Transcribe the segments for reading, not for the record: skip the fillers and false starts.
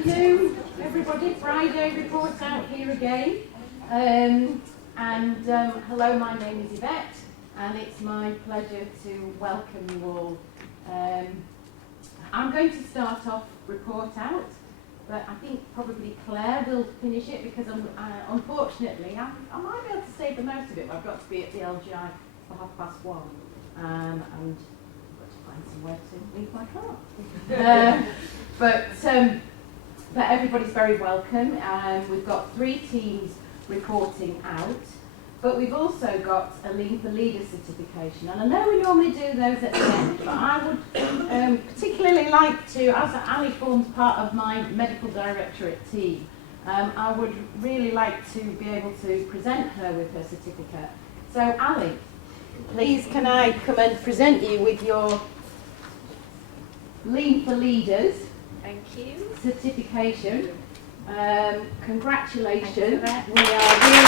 afternoon, everybody. Friday report out here again. Hello, my name is Yvette, and it's my pleasure to welcome you all. I'm going to start off report out, but I think probably Claire will finish it because unfortunately I might be able to save the most of it, but I've got to be at the LGI for 1:30, and I've got to find somewhere to leave my car. But everybody's very welcome. We've got 3 teams reporting out, but we've also got a Lean for Leaders certification. And I know we normally do those at the end, but I would particularly like to, as Ali forms part of my medical directorate team, I would really like to be able to present her with her certificate. So Ali, please can I come and present you with your Lean for Leaders certification. Congratulations. We are really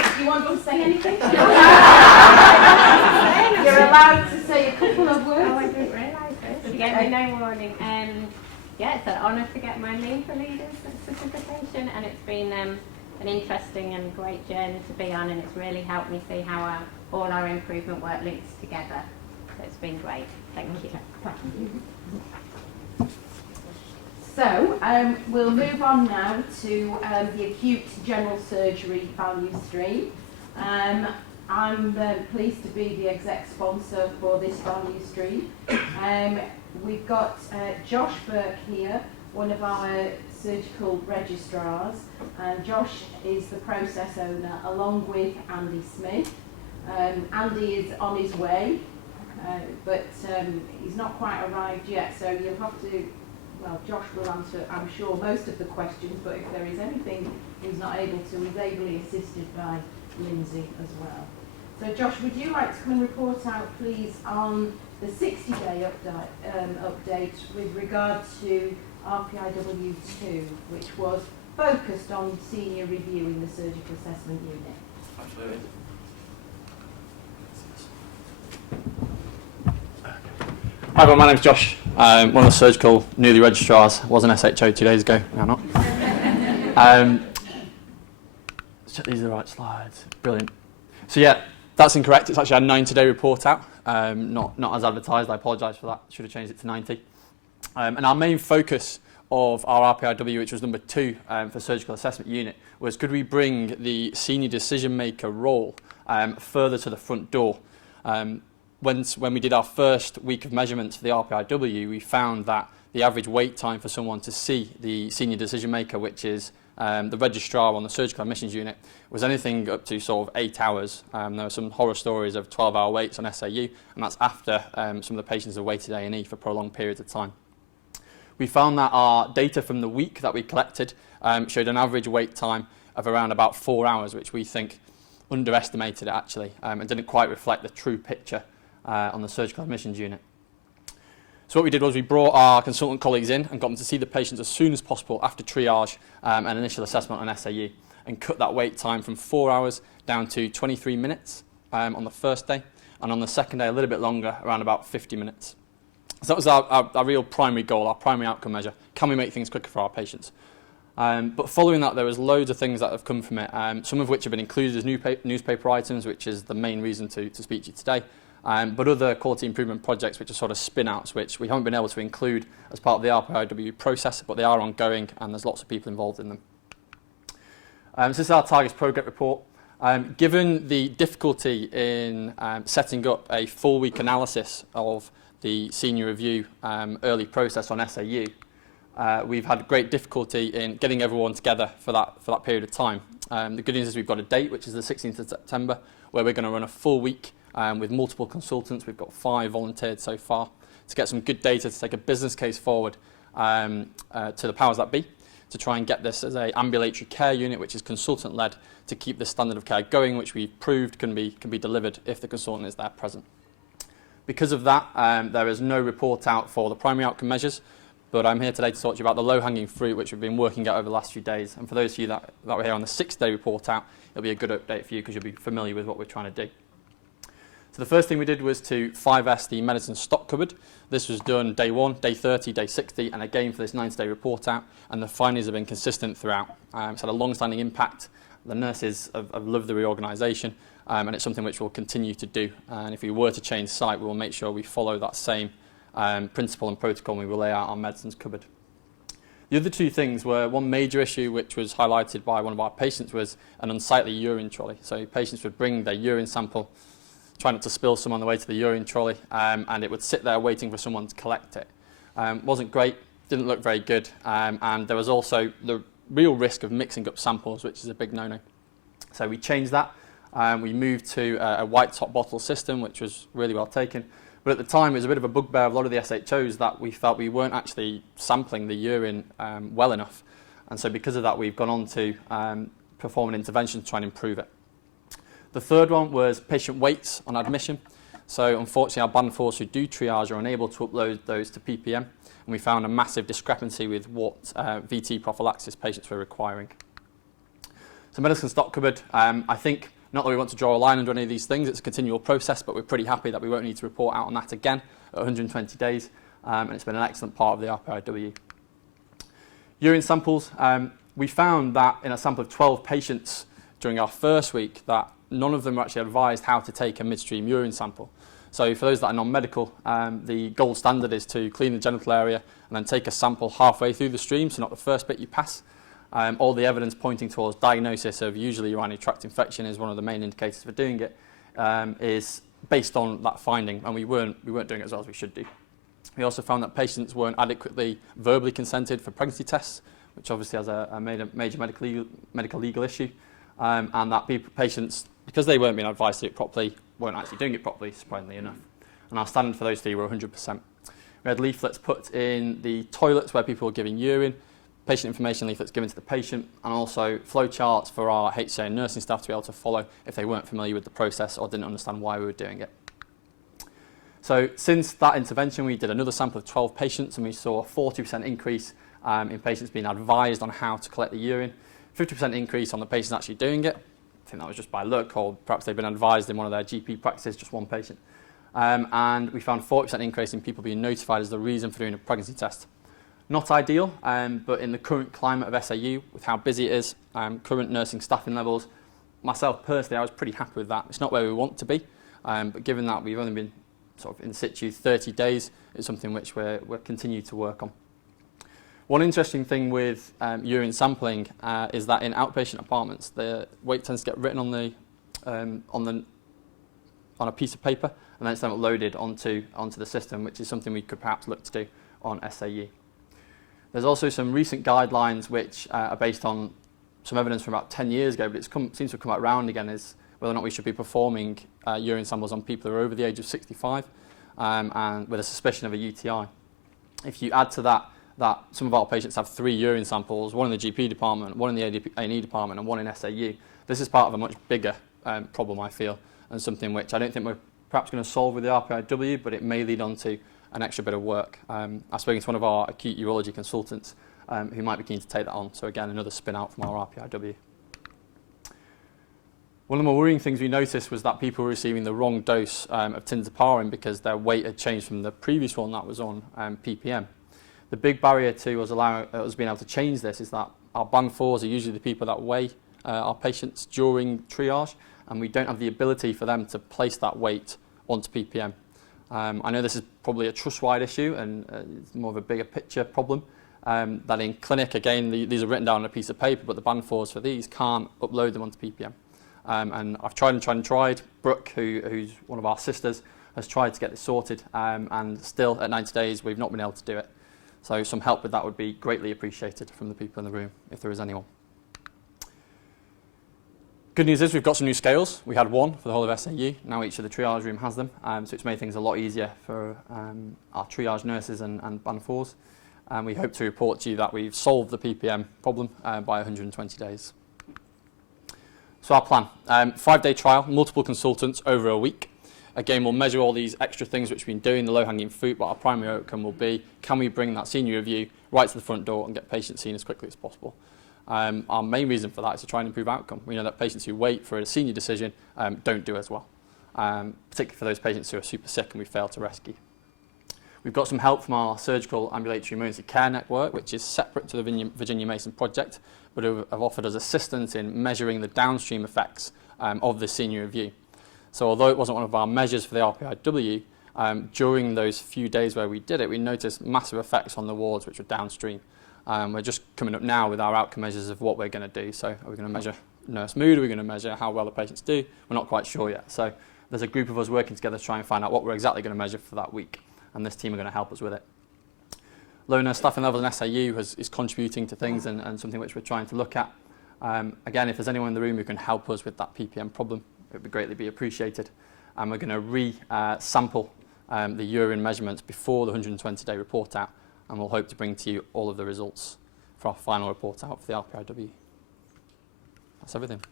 do you want to say anything? You're allowed to say a couple of words. Oh, I didn't realise this. You gave me no warning. Yeah, it's an honour to get my Lean for Leaders certification, and it's been an interesting and great journey to be on, and it's really helped me see how all our improvement work links together. So it's been great. Thank you. Thank you. So we'll move on now to the acute general surgery value stream. I'm pleased to be the exec sponsor for this value stream. We've got Josh Burke here, one of our surgical registrars, and Josh is the process owner along with Andy Smith. Andy is on his way, but he's not quite arrived yet, so you'll have to, well, Josh will answer, I'm sure, most of the questions, but if there is anything he's not able to, he's ably assisted by Lindsay as well. So Josh, would you like to come and report out, please, on the 60-day update with regard to RPIW2, which was focused on senior review in the surgical assessment unit? Absolutely. Hi everyone, my name's Josh. I'm one of the surgical newly registrars. Was an SHO 2 days ago, now not. Let's check these are the right slides. Brilliant. So yeah, that's incorrect. It's actually a 90-day report out, not as advertised. I apologise for that. Should have changed it to 90. And our main focus of our RPIW, which was number 2 for surgical assessment unit, was could we bring the senior decision maker role further to the front door. When we did our first week of measurements for the RPIW, we found that the average wait time for someone to see the senior decision maker, which is the registrar on the surgical admissions unit, was anything up to sort of 8 hours. There were some horror stories of 12-hour waits on SAU, and that's after some of the patients have waited A&E for prolonged periods of time. We found that our data from the week that we collected showed an average wait time of around about 4 hours, which we think underestimated it actually, and didn't quite reflect the true picture on the surgical admissions unit. So what we did was we brought our consultant colleagues in and got them to see the patients as soon as possible after triage and initial assessment on SAU, and cut that wait time from 4 hours down to 23 minutes on the first day, and on the second day a little bit longer, around about 50 minutes. So that was our real primary goal, our primary outcome measure. Can we make things quicker for our patients? But following that, there was loads of things that have come from it, some of which have been included as newspaper items, which is the main reason to speak to you today. But other quality improvement projects which are sort of spin-outs, which we haven't been able to include as part of the RPIW process, but they are ongoing and there's lots of people involved in them. So this is our Targets Progress report. Given the difficulty in setting up a full week analysis of the senior review early process on SAU, we've had great difficulty in getting everyone together for that period of time. The good news is we've got a date, which is the 16th of September, where we're going to run a full week with multiple consultants. We've got 5 volunteered so far to get some good data to take a business case forward to the powers that be to try and get this as an ambulatory care unit, which is consultant-led, to keep the standard of care going, which we've proved can be delivered if the consultant is there present. Because of that, there is no report out for the primary outcome measures, but I'm here today to talk to you about the low-hanging fruit, which we've been working at over the last few days. And for those of you that were here on the 6-day report out, it'll be a good update for you because you'll be familiar with what we're trying to do. So the first thing we did was to 5S the medicine stock cupboard. This was done day 1, day 30, day 60, and again for this 90-day report out, and the findings have been consistent throughout. It's had a long-standing impact. The nurses have loved the reorganisation, and it's something which we'll continue to do. And if we were to change site, we will make sure we follow that same principle and protocol when we will lay out our medicines cupboard. The other two things were one major issue which was highlighted by one of our patients was an unsightly urine trolley. So patients would bring their urine sample, try not to spill some on the way to the urine trolley, and it would sit there waiting for someone to collect it. Wasn't great, didn't look very good, and there was also the real risk of mixing up samples, which is a big no-no. So we changed that. We moved to a white top bottle system, which was really well taken. But at the time, it was a bit of a bugbear of a lot of the SHOs that we felt we weren't actually sampling the urine well enough. And so because of that, we've gone on to perform an intervention to try and improve it. The third one was patient weights on admission. So unfortunately, our band 4s who do triage are unable to upload those to PPM. And we found a massive discrepancy with what VT prophylaxis patients were requiring. So medicine stock cupboard, I think, not that we want to draw a line under any of these things, it's a continual process, but we're pretty happy that we won't need to report out on that again at 120 days, and it's been an excellent part of the RPIW. Urine samples, we found that in a sample of 12 patients during our first week that none of them were actually advised how to take a midstream urine sample. So for those that are non-medical, the gold standard is to clean the genital area and then take a sample halfway through the stream, so not the first bit you pass. All the evidence pointing towards diagnosis of usually urinary tract infection is one of the main indicators for doing it, is based on that finding, and we weren't doing it as well as we should do. We also found that patients weren't adequately verbally consented for pregnancy tests, which obviously has a major medical legal issue, and that patients, because they weren't being advised to do it properly, weren't actually doing it properly, surprisingly enough. And our standard for those three were 100%. We had leaflets put in the toilets where people were giving urine, patient information leaflets given to the patient, and also flow charts for our HCA and nursing staff to be able to follow if they weren't familiar with the process or didn't understand why we were doing it. So since that intervention, we did another sample of 12 patients, and we saw a 40% increase in patients being advised on how to collect the urine, 50% increase on the patients actually doing it. I think that was just by luck, or perhaps they've been advised in one of their GP practices, just one patient. And we found 40% increase in people being notified as the reason for doing a pregnancy test. Not ideal, but in the current climate of SAU, with how busy it is, current nursing staffing levels, myself personally, I was pretty happy with that. It's not where we want to be, but given that we've only been sort of in situ 30 days, it's something which we're continue to work on. One interesting thing with urine sampling is that in outpatient apartments, the weight tends to get written on a piece of paper, and then it's then uploaded onto the system, which is something we could perhaps look to do on SAU. There's also some recent guidelines which are based on some evidence from about 10 years ago, but it seems to have come out round again, is whether or not we should be performing urine samples on people who are over the age of 65 and with a suspicion of a UTI. If you add to that some of our patients have 3 urine samples, one in the GP department, one in the A&E department, and one in SAU, this is part of a much bigger problem, I feel, and something which I don't think we're perhaps going to solve with the RPIW, but it may lead on to an extra bit of work. I've spoken to one of our acute urology consultants who might be keen to take that on. So again, another spin out from our RPIW. One of the more worrying things we noticed was that people were receiving the wrong dose of tinzaparin because their weight had changed from the previous one that was on PPM. The big barrier to us being able to change this is that our band 4s are usually the people that weigh our patients during triage, and we don't have the ability for them to place that weight onto PPM. I know this is probably a trust-wide issue and it's more of a bigger picture problem. That in clinic, again, these are written down on a piece of paper, but the band 4s for these can't upload them onto PPM. And I've tried. Brooke, who's one of our sisters, has tried to get this sorted, and still at 90 days we've not been able to do it. So some help with that would be greatly appreciated from the people in the room, if there is anyone. Good news is we've got some new scales. We had one for the whole of SAU. Now each of the triage room has them, so it's made things a lot easier for our triage nurses and band 4s. And we hope to report to you that we've solved the PPM problem by 120 days. So our plan, 5-day trial, multiple consultants over a week. Again, we'll measure all these extra things which we've been doing, the low-hanging fruit, but our primary outcome will be, can we bring that senior review right to the front door and get patients seen as quickly as possible? Our main reason for that is to try and improve outcome. We know that patients who wait for a senior decision don't do as well. particularly for those patients who are super sick and we fail to rescue. We've got some help from our surgical ambulatory emergency care network, which is separate to the Virginia Mason project, but have offered us assistance in measuring the downstream effects of the senior review. So although it wasn't one of our measures for the RPIW, during those few days where we did it, we noticed massive effects on the wards which were downstream. We're just coming up now with our outcome measures of what we're going to do. So are we going to measure nurse mood? Are we going to measure how well the patients do? We're not quite sure yet. So there's a group of us working together to try and find out what we're exactly going to measure for that week. And this team are going to help us with it. Low nurse staffing levels in SAU is contributing to things and something which we're trying to look at. Again, if there's anyone in the room who can help us with that PPM problem, it would greatly be appreciated. And we're going to re-sample the urine measurements before the 120-day report out, and we'll hope to bring to you all of the results for our final report out for the RPIW. That's everything.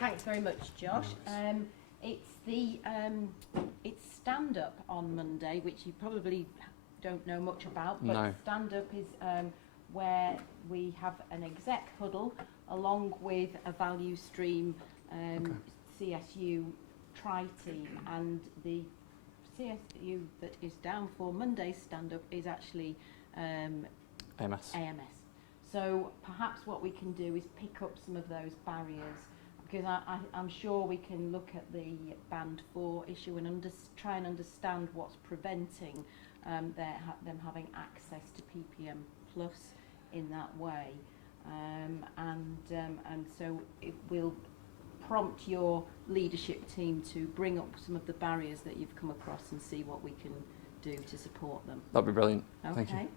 Thanks very much, Josh. It's stand-up on Monday, which you probably don't know much about, but No. stand-up is where we have an exec huddle along with a value stream CSU tri-team, and the CSU that is down for Monday's stand-up is actually AMS. So perhaps what we can do is pick up some of those barriers, because I'm sure we can look at the Band 4 issue and try and understand what's preventing them having access to PPM Plus in that way, and so it will prompt your leadership team to bring up some of the barriers that you've come across and see what we can do to support them. That'd be brilliant. Okay. Thank you.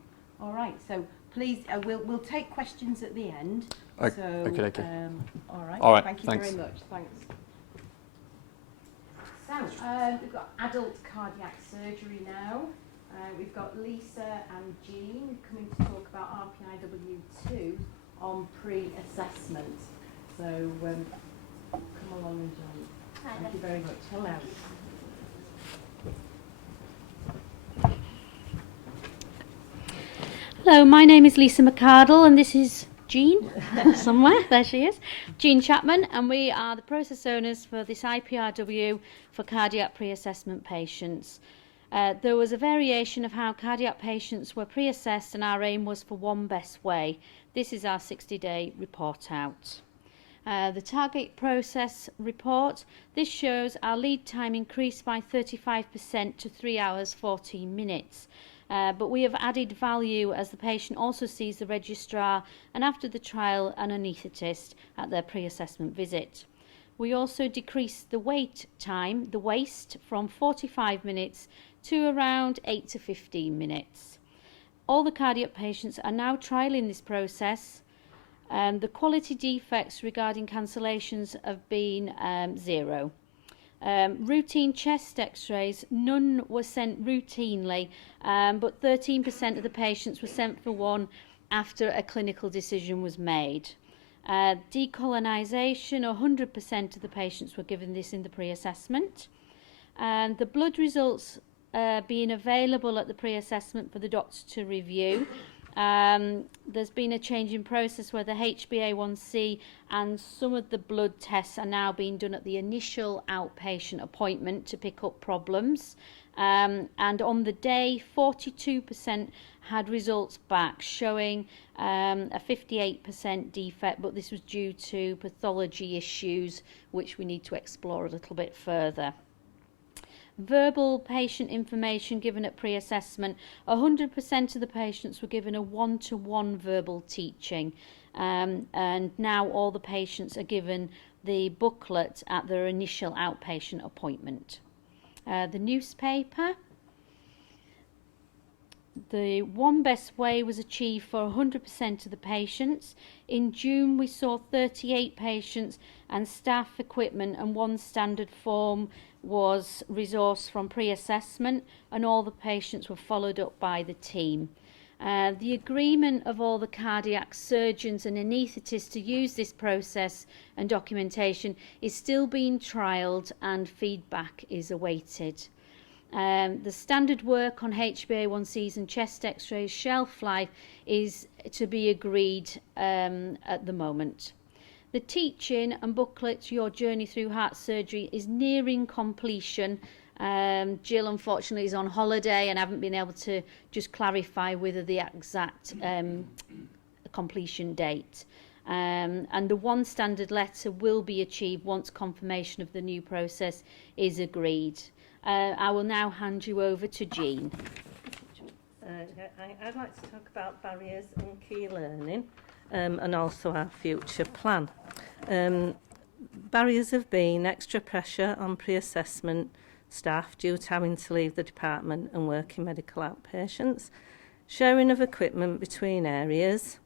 All right. So please, we'll take questions at the end. Okay. All right. All right. Thank you Thanks. very much. Thanks. So we've got adult cardiac surgery now. We've got Lisa and Jean coming to talk about RPIW2 on pre-assessment. So come along and join. Thank you very much. Hello. Hello, my name is Lisa McCardle and this is Jean, somewhere, there she is, Jean Chapman, and we are the process owners for this IPRW for cardiac pre-assessment patients. There was a variation of how cardiac patients were pre-assessed, and our aim was for one best way. This is our 60-day report out. The target process report, this shows our lead time increased by 35% to 3 hours 14 minutes. But we have added value as the patient also sees the registrar and after the trial an anaesthetist at their pre-assessment visit. We also decreased the wait time, the waste, from 45 minutes to around 8 to 15 minutes. All the cardiac patients are now trialling this process, and the quality defects regarding cancellations have been 0. Routine chest x-rays, none were sent routinely, but 13% of the patients were sent for one after a clinical decision was made. Decolonisation, 100% of the patients were given this in the pre-assessment. And the blood results being available at the pre-assessment for the doctor to review. There's been a change in process where the HbA1c and some of the blood tests are now being done at the initial outpatient appointment to pick up problems. And on the day, 42% had results back showing a 58% defect, but this was due to pathology issues which we need to explore a little bit further. Verbal patient information given at pre-assessment, 100% of the patients were given a one-to-one verbal teaching, and now all the patients are given the booklet at their initial outpatient appointment. The newspaper, the one best way was achieved for 100% of the patients. In June we saw 38 patients and staff, equipment and one standard form was resourced from pre-assessment, and all the patients were followed up by the team. The agreement of all the cardiac surgeons and anaesthetists to use this process and documentation is still being trialled and feedback is awaited. The standard work on HbA1Cs and chest x-rays shelf life is to be agreed at the moment. The teaching and booklet, Your Journey Through Heart Surgery, is nearing completion. Jill, unfortunately, is on holiday and haven't been able to just clarify whether the exact completion date. And the one standard letter will be achieved once confirmation of the new process is agreed. I will now hand you over to Jean. I'd like to talk about barriers and key learning and also our future plan. Barriers have been extra pressure on pre-assessment staff due to having to leave the department and work in medical outpatients, sharing of equipment between areas,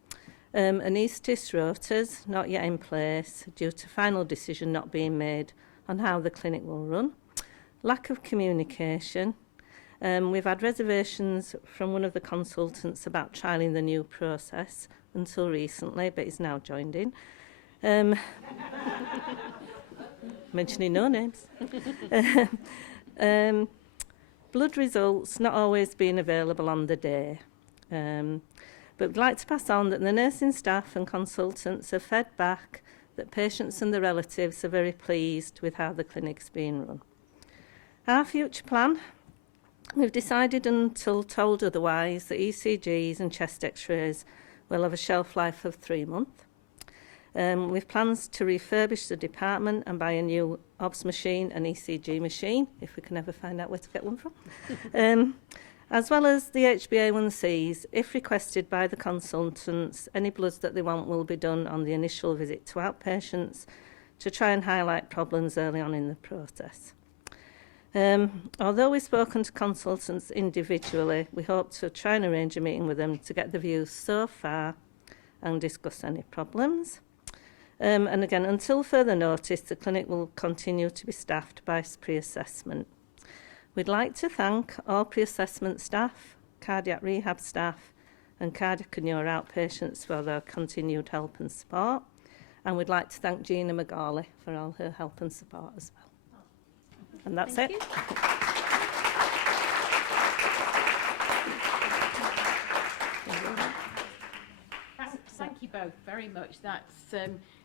anaesthetist rotas not yet in place due to final decision not being made on how the clinic will run, lack of communication. We've had reservations from one of the consultants about trialling the new process until recently, but he's now joined in. Mentioning no names. Blood results not always being available on the day. But we'd like to pass on that the nursing staff and consultants have fed back that patients and their relatives are very pleased with how the clinic's being run. Our future plan, we've decided until told otherwise that ECGs and chest x-rays will have a shelf life of 3 months. We've plans to refurbish the department and buy a new OBS machine and ECG machine, if we can ever find out where to get one from. As well as the HbA1Cs, if requested by the consultants, any bloods that they want will be done on the initial visit to outpatients to try and highlight problems early on in the process. Although we've spoken to consultants individually, we hope to try and arrange a meeting with them to get the views so far and discuss any problems. And again, until further notice, the clinic will continue to be staffed by pre-assessment. We'd like to thank all pre-assessment staff, cardiac rehab staff and cardiac and neuro outpatients for their continued help and support. And we'd like to thank Gina McGawley for all her help and support as well. And that's it. Thank you both very much. That's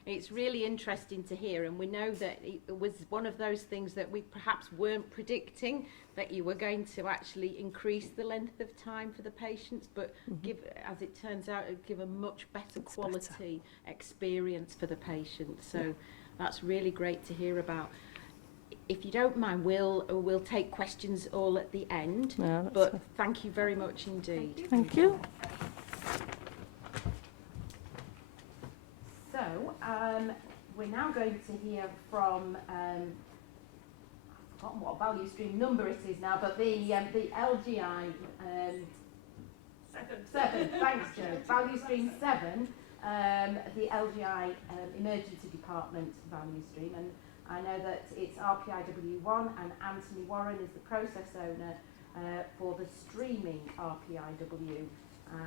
it's really interesting to hear, and we know that it was one of those things that we perhaps weren't predicting, that you were going to actually increase the length of time for the patients, but give, as it turns out, give a much better quality experience for the patients. So that's really great to hear about. If you don't mind, we'll take questions all at the end, but thank you very much indeed. Thank you. So, we're now going to hear from, I've forgotten what value stream number it is now, but the LGI, 7, thanks Joe, value stream 7, the LGI emergency department value stream, and I know that it's RPIW1 and Anthony Warren is the process owner for the streaming RPIW.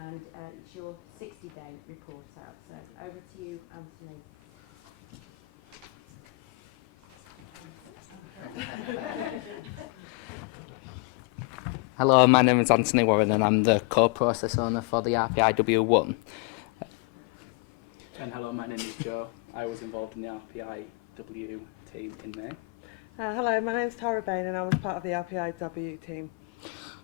And it's your 60-day report out. So over to you, Anthony. Hello, my name is Anthony Warren and I'm the co-process owner for the RPIW1. And hello, my name is Joe. I was involved in the RPIW team in May. Hello, my name is Tara Bain and I was part of the RPIW team.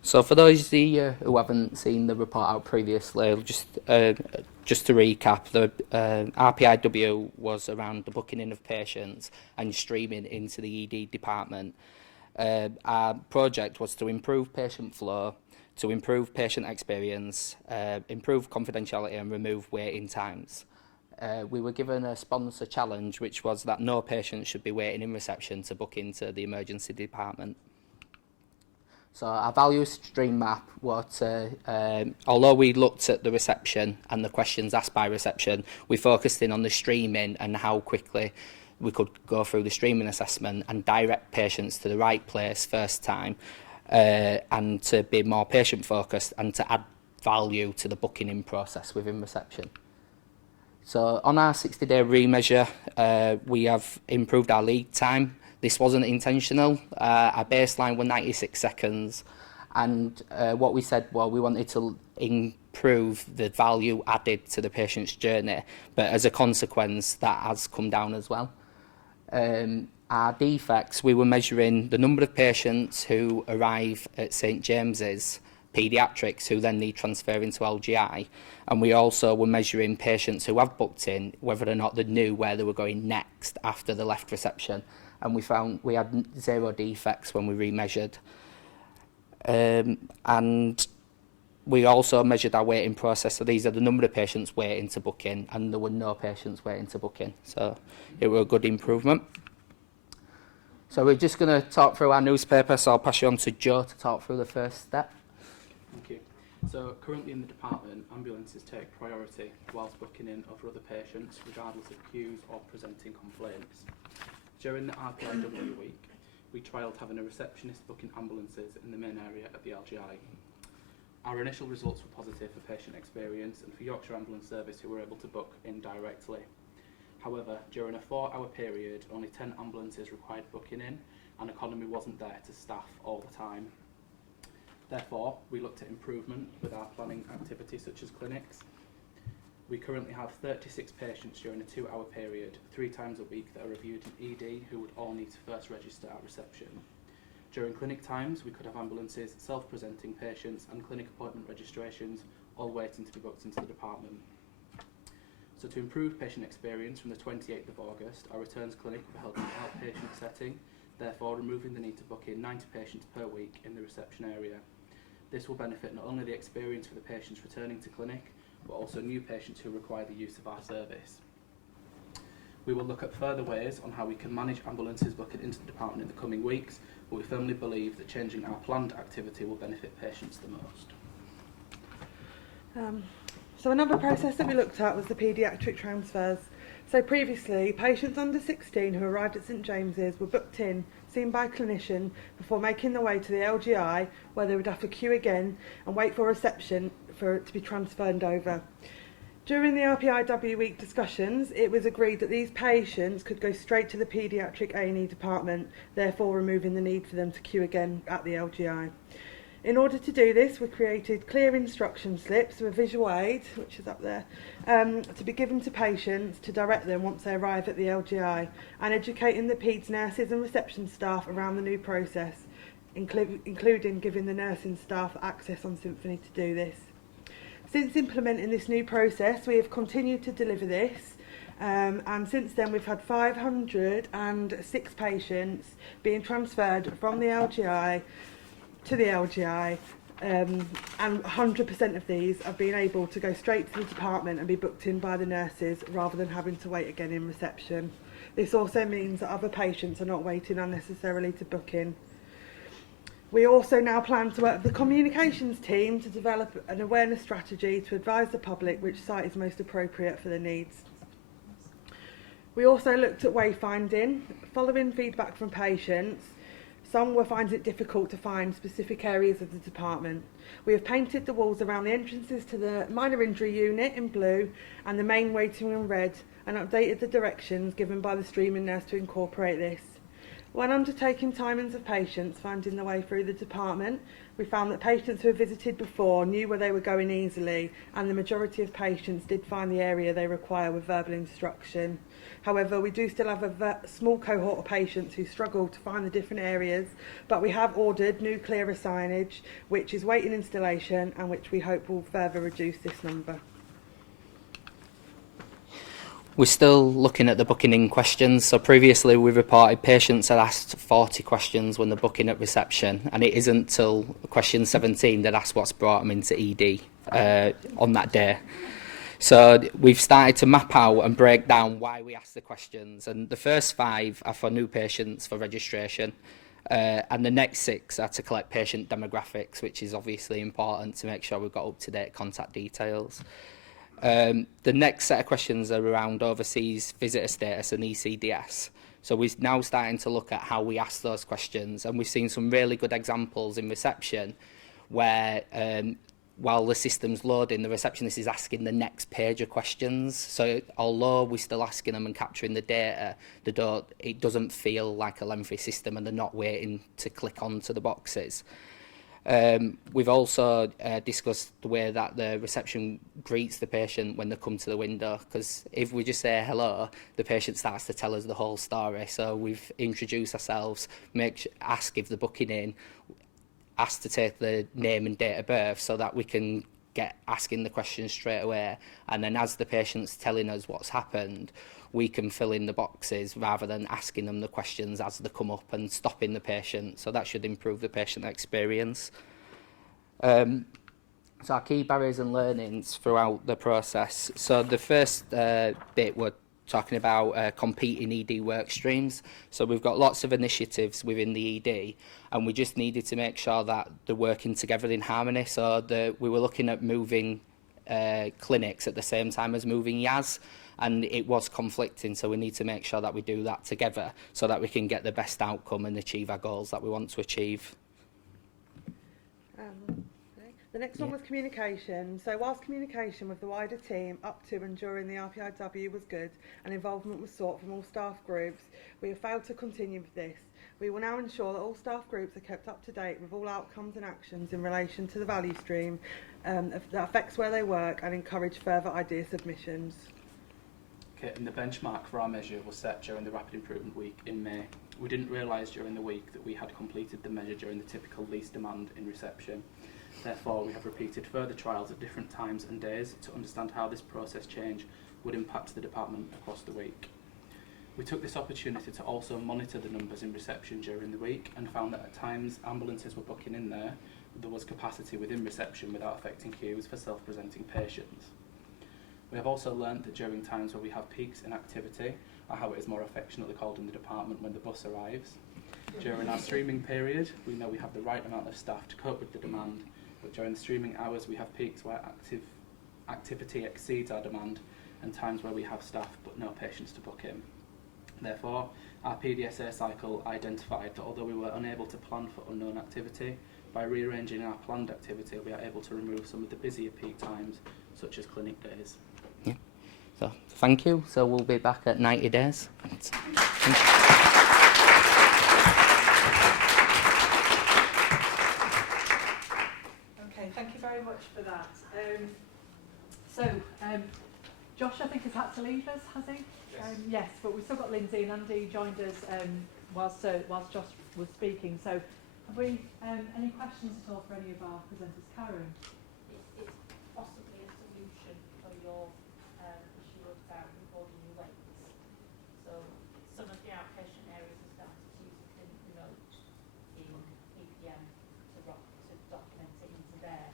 So for those of you who haven't seen the report out previously, just to recap, the RPIW was around the booking in of patients and streaming into the ED department. Our project was to improve patient flow, to improve patient experience, improve confidentiality and remove waiting times. We were given a sponsor challenge, which was that no patient should be waiting in reception to book into the emergency department. So our value stream map, although we looked at the reception and the questions asked by reception, we focused in on the streaming and how quickly we could go through the streaming assessment and direct patients to the right place first time, and to be more patient focused and to add value to the booking in process within reception. So on our 60-day remeasure, we have improved our lead time. This wasn't intentional. Our baseline were 96 seconds. And what we said, well, we wanted to improve the value added to the patient's journey, but as a consequence, that has come down as well. Our defects, we were measuring the number of patients who arrive at St James's paediatrics who then need transferring to LGI, and we also were measuring patients who have booked in, whether or not they knew where they were going next after they left reception, and we found we had 0 defects when we remeasured. And we also measured our waiting process, so these are the number of patients waiting to book in, and there were no patients waiting to book in, so it was a good improvement. So we're just going to talk through our newspaper, so I'll pass you on to Joe to talk through the first step. Thank you. So currently in the department, ambulances take priority whilst booking in over other patients, regardless of queues or presenting complaints. During the RPIW week, we trialled having a receptionist booking ambulances in the main area at the LGI. Our initial results were positive for patient experience and for Yorkshire Ambulance Service, who were able to book in directly. However, during a 4-hour period, only 10 ambulances required booking in, and economy wasn't there to staff all the time. Therefore, we looked at improvement with our planning activities such as clinics. We currently have 36 patients during a 2-hour period, 3 times a week, that are reviewed in ED, who would all need to first register at reception. During clinic times, we could have ambulances, self-presenting patients and clinic appointment registrations, all waiting to be booked into the department. So to improve patient experience, from the 28th of August, our returns clinic will be held in an outpatient setting, therefore removing the need to book in 90 patients per week in the reception area. This will benefit not only the experience for the patients returning to clinic, but also new patients who require the use of our service. We will look at further ways on how we can manage ambulances booking into the department in the coming weeks, but we firmly believe that changing our planned activity will benefit patients the most. So another process that we looked at was the paediatric transfers. So previously, patients under 16 who arrived at St James's were booked in, seen by a clinician, before making their way to the LGI, where they would have to queue again and wait for reception for it to be transferred over. During the RPIW week discussions, it was agreed that these patients could go straight to the paediatric A&E department, therefore removing the need for them to queue again at the LGI. In order to do this, we created clear instruction slips with a visual aid, which is up there, to be given to patients to direct them once they arrive at the LGI, and educating the PEDS nurses and reception staff around the new process, including giving the nursing staff access on Symphony to do this. Since implementing this new process, we have continued to deliver this, and since then we've had 506 patients being transferred from the LGI to the LGI, and 100% of these have been able to go straight to the department and be booked in by the nurses rather than having to wait again in reception. This also means that other patients are not waiting unnecessarily to book in. We also now plan to work with the communications team to develop an awareness strategy to advise the public which site is most appropriate for their needs. We also looked at wayfinding. Following feedback from patients, some were finding it difficult to find specific areas of the department. We have painted the walls around the entrances to the minor injury unit in blue and the main waiting room red, and updated the directions given by the streaming nurse to incorporate this. When undertaking timings of patients finding their way through the department, we found that patients who had visited before knew where they were going easily, and the majority of patients did find the area they require with verbal instruction. However, we do still have a small cohort of patients who struggle to find the different areas, but we have ordered new clearer signage, which is waiting installation and which we hope will further reduce this number. We're still looking at the booking in questions. So previously we reported patients had asked 40 questions when they're booking at reception, and it isn't till question 17 that that's what's brought them into ED on that day. So we've started to map out and break down why we ask the questions, and the first 5 are for new patients for registration, and the next 6 are to collect patient demographics, which is obviously important to make sure we've got up-to-date contact details. The next set of questions are around overseas visitor status and ECDS. So we're now starting to look at how we ask those questions, and we've seen some really good examples in reception where while the system's loading, the receptionist is asking the next page of questions. So although we're still asking them and capturing the data, it doesn't feel like a lengthy system and they're not waiting to click onto the boxes. We've also discussed the way that the reception greets the patient when they come to the window, because if we just say hello, the patient starts to tell us the whole story. So we've introduced ourselves, ask if they're booking in, ask to take the name and date of birth so that we can get asking the questions straight away, and then as the patient's telling us what's happened, we can fill in the boxes rather than asking them the questions as they come up and stopping the patient. So that should improve the patient experience. So our key barriers and learnings throughout the process. So the first bit we're talking about competing ED work streams. So we've got lots of initiatives within the ED, and we just needed to make sure that they're working together in harmony. So we were looking at moving clinics at the same time as moving YAS, and it was conflicting, so we need to make sure that we do that together so that we can get the best outcome and achieve our goals that we want to achieve. The next one was communication. So whilst communication with the wider team up to and during the RPIW was good and involvement was sought from all staff groups, we have failed to continue with this. We will now ensure that all staff groups are kept up to date with all outcomes and actions in relation to the value stream that affects where they work, and encourage further idea submissions. Okay, and the benchmark for our measure was set during the Rapid Improvement Week in May. We didn't realise during the week that we had completed the measure during the typical least demand in reception. Therefore, we have repeated further trials at different times and days to understand how this process change would impact the department across the week. We took this opportunity to also monitor the numbers in reception during the week and found that at times ambulances were booking in there, but there was capacity within reception without affecting queues for self-presenting patients. We have also learnt that during times where we have peaks in activity, or how it is more affectionately called in the department when the bus arrives, during our streaming period, we know we have the right amount of staff to cope with the demand, but during the streaming hours we have peaks where activity exceeds our demand and times where we have staff but no patients to book in. Therefore, our PDSA cycle identified that although we were unable to plan for unknown activity, by rearranging our planned activity we are able to remove some of the busier peak times, such as clinic days. Yeah. So thank you. So we'll be back at 90 days. Okay, thank you very much for that. Josh, I think, has had to leave us, has he? Yes. Yes, but we've still got Lindsay, and Andy joined us whilst Josh was speaking. So have we any questions at all for any of our presenters? Karen? It's possibly a solution for your issue about recording your weights. So some of the outpatient areas have started to use a clinic note in PPM to document it into there,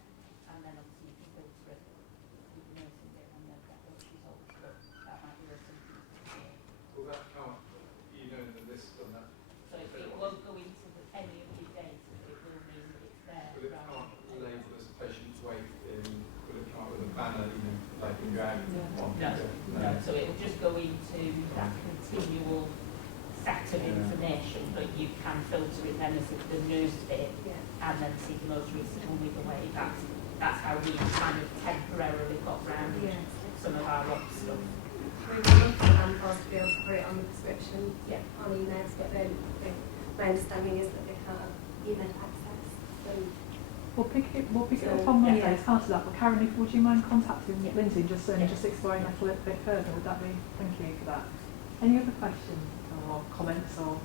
and then obviously you can filter it with the nursing bit and then get those results, but that might be worth something to do. Well, that can't, you know, the list on that. So it won't go into any of your data, but it will mean that it's there. But it can't label as patient's weight in, but it can't with a banner, you know, like in drag on. No, so it'll just go into that continual set of information, but you can filter it then as if the nurse bit, and then see the most recent one with the weight. That's how we kind of temporarily got round some of our ops stuff. We would love for ANPOS to be able to put it on the prescription on emails, but then my understanding is that they can't have email access. So We'll pick it up on Monday as part of that. But Karen, would you mind contacting Lindsay just exploring that a little bit further? Would that be? Thank you for that. Any other questions or comments or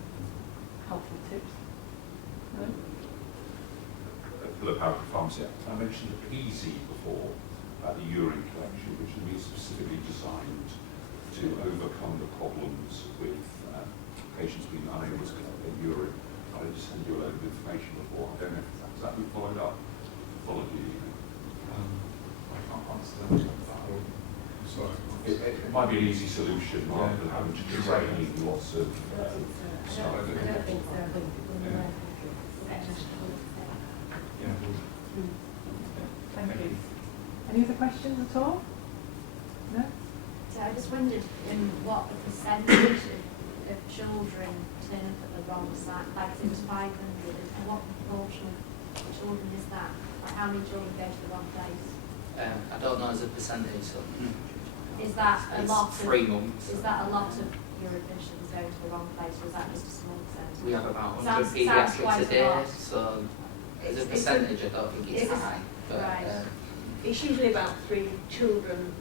helpful tips? No? Philip Howard, Pharmacy. I mentioned easy before, the urine collection, which has been specifically designed to overcome the problems with patients being unable to collect their urine. I just sent you a load of information before. I don't know if has that been followed up. Followed you. I can't answer that. Sorry. It might be an easy solution rather than having to train lots of stuff. I don't think so. Thank you. Any other questions at all? No? So I just wondered what the percentage of children turn up at the wrong site, like it was 500, and what proportion of children is that? Like how many children go to the wrong place? I don't know as a percentage, so Is that a it's lot 3 of, months. is that a lot of your admissions going to the wrong place, or is that just a small percentage? We have about 100 Sounds paediatrics quite a a day, lot. so as a It's- percentage I don't think it's it's- high. But, right. It's usually about 3 children,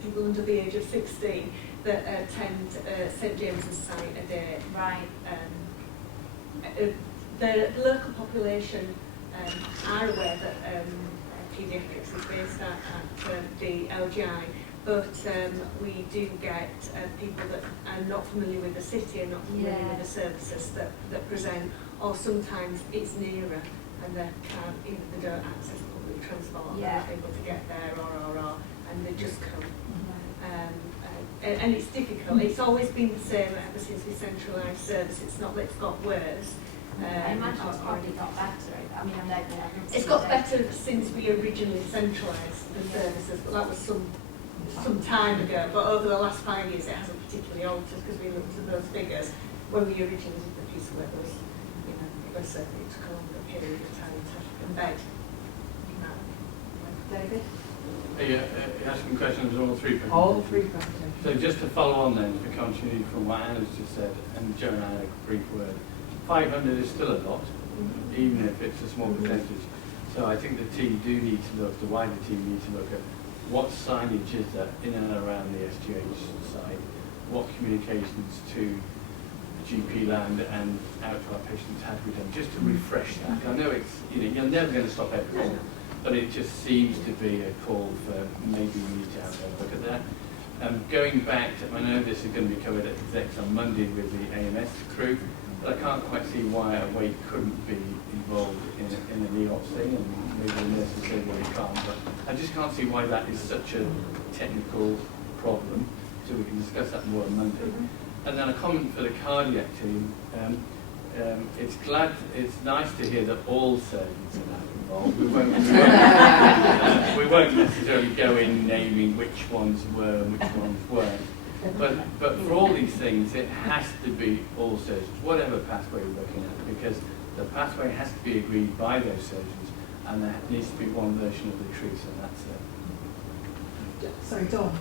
people under the age of 16, that attend St James's site a day. Right. The local population are aware that paediatrics is based at the LGI, but we do get people that are not familiar with the city and not familiar with the services that present, or sometimes it's nearer and they can't, either they don't access public transport, or they're not able to get there, or and they just come. And it's difficult. It's always been the same ever since we centralised service. It's not that it's got worse. I imagine it's probably got better. I mean, I don't know. It's got better since we originally centralised the services, but that was some time ago. But over the last 5 years, it hasn't particularly altered because we looked at those figures when we originally did the piece of work. It was certainly took a longer period of time to embed. David? You're asking questions on all 3 presentations? All 3 presentations. So just to follow on then, to continue from what Anna's just said, and Joe and I had a brief word, 500 is still a lot, even if it's a small percentage. So I think the team do need to look, the wider team need to look at what signage is there in and around the SGH site, what communications to GP land and out to our patients had we done, just to refresh that. I know it's, you're never going to stop everything, but it just seems to be a call for maybe we need to have a look at that. Going back to, I know this is going to be covered at execs on Monday with the AMS crew, but I can't quite see why a weight couldn't be involved in an EOPS thing, and maybe the nurses say, well, it can't, but I just can't see why that is such a technical problem, so we can discuss that more on Monday. And then a comment for the cardiac team. It's nice to hear that all surgeons are now involved. We won't necessarily go in naming which ones were and which ones weren't. But for all these things, it has to be all surgeons, whatever pathway we're looking at, because the pathway has to be agreed by those surgeons, and there needs to be one version of the truth, and that's it. Sorry, Dawn.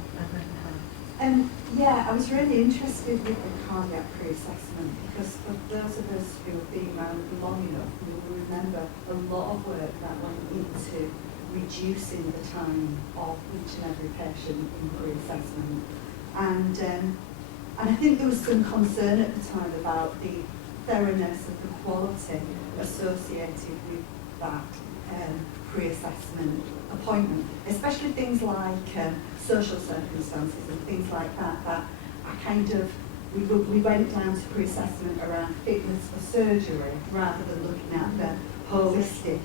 Yeah, I was really interested with the cardiac pre-assessment because for those of us who have been around long enough, we will remember a lot of work that went into reducing the time of each and every patient in pre-assessment. And I think there was some concern at the time about the thoroughness of the quality associated with that pre-assessment appointment, especially things like social circumstances and things like that, that are kind of, we went down to pre-assessment around fitness for surgery rather than looking at the holistic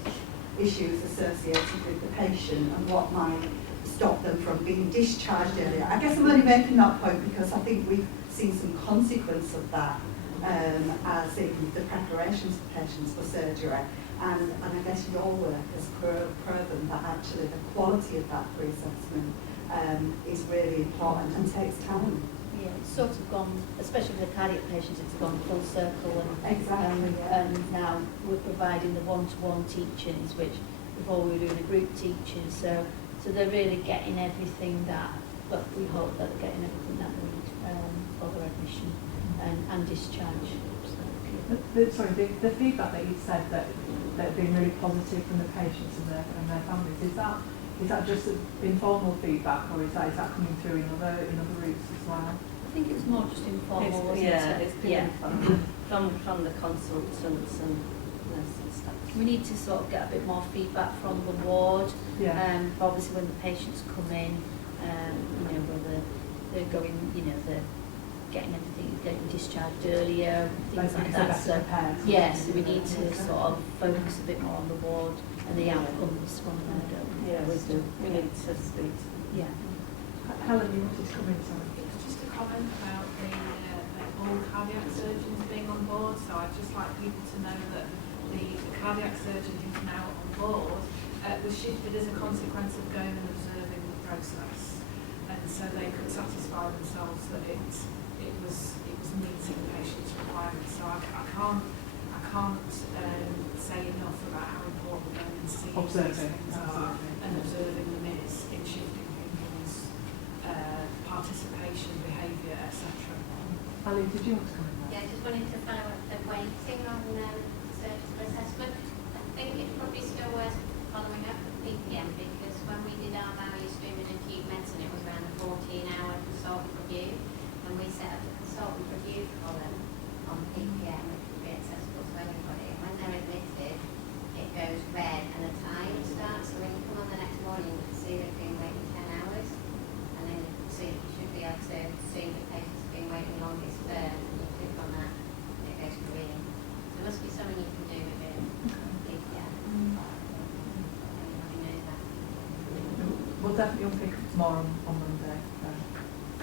issues associated with the patient and what might stop them from being discharged earlier. I guess I'm only making that point because I think we've seen some consequence of that as in the preparations for patients for surgery. And I guess your work has proven that actually the quality of that pre-assessment is really important and takes time. Yeah, it's sort of gone, especially with the cardiac patients, it's gone full circle. And now we're providing the one-to-one teachings, which before we were doing the group teaching. So they're really getting everything that, but we hope that they're getting everything that they need for their admission and discharge. The feedback that you said that have been really positive from the patients and their families, is that just informal feedback, or is that coming through in other routes as well? I think it's more just informal, wasn't it? It's been from the consultants and nurses. We need to sort of get a bit more feedback from the ward. Yeah. Obviously, when the patients come in, whether they're going, they're getting discharged earlier, things like that. So yes, we need to sort of focus a bit more on the ward and the outcomes from there, don't we? Yeah, we do. We need to speak. Yeah. Helen, you wanted to come in, sorry. Just a comment about the all cardiac surgeons being on board. So I'd just like people to know that the cardiac surgeon who's now on board was shifted as a consequence of going and observing the process, and so they could satisfy themselves that it was meeting patients' requirements. So I I can't say enough about how important going and seeing Observing, these things are and observing them in shifting people's participation, behaviour, etc. Ali, did you want to come in there? Yeah, just wanted to follow up the weighting on surgical assessment. I think it's probably still worth following up with PPM, because when we did our value stream in acute medicine, it was around a 14-hour consultant review, and we set up a consultant review column on PPM, which will be accessible to anybody. And when they're admitted, it goes red and a time starts. So when you come on the next morning, you can see they've been waiting 10 hours, and then you can see you should be able to see the patients have been waiting longest term, and you click on that, and it goes green. So there must be something you can do with it. PPM. Everybody knows that. We'll definitely unpick more on Monday.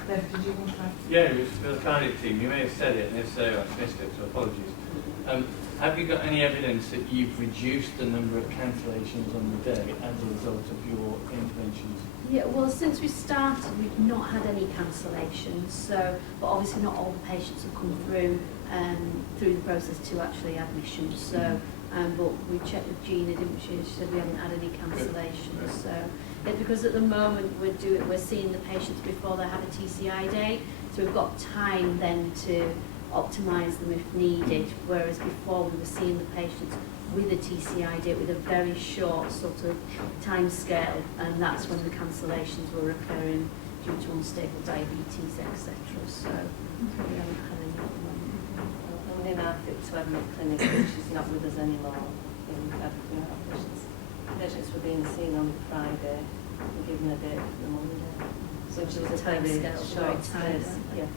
David, did you want to? Yeah, it was for the cardiac team. You may have said it, and if so, I've missed it, so apologies. Have you got any evidence that you've reduced the number of cancellations on the day as a result of your interventions? Yeah, well, since we started, we've not had any cancellations. So, but obviously, not all the patients have come through the process to actually admissions. So, but we checked with Gina, didn't she? She said we haven't had any cancellations. So, yeah, because at the moment we're seeing the patients before they have a TCI date, so we've got time then to optimise them if needed. Whereas before we were seeing the patients with a TCI date with a very short sort of time scale, and that's when the cancellations were occurring due to unstable diabetes, etc. So we haven't had any at the moment. And in our Fit to Admit clinic, which is not with us anymore, patients were being seen on Friday and given a date for the Monday. So which is a very short space, yeah,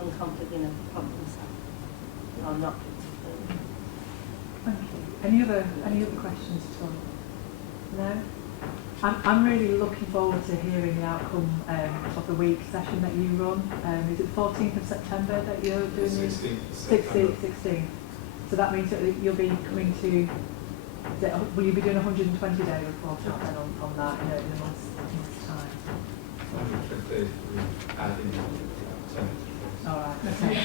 uncomplicated problems are not. Thank you. Any other questions at all? No? I'm really looking forward to hearing the outcome of the week session that you run. Is it 14th of September that you're doing this? 16th. So that means that you'll be coming to, will you be doing a 120-day report out then on that in a month's time? 120 days, adding 10. All right, okay.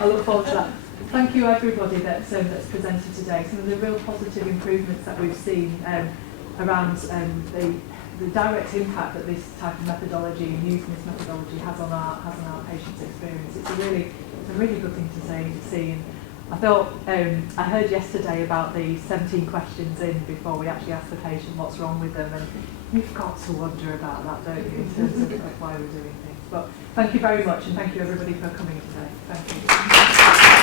I look forward to that. Thank you everybody that's presented today. Some of the real positive improvements that we've seen around the direct impact that this type of methodology and using this methodology has on our patients' experience. It's a really good thing to see. And I thought I heard yesterday about the 17 questions in before we actually asked the patient what's wrong with them, and you've got to wonder about that, don't you, in terms of why we're doing things. But thank you very much, and thank you everybody for coming today. Thank you.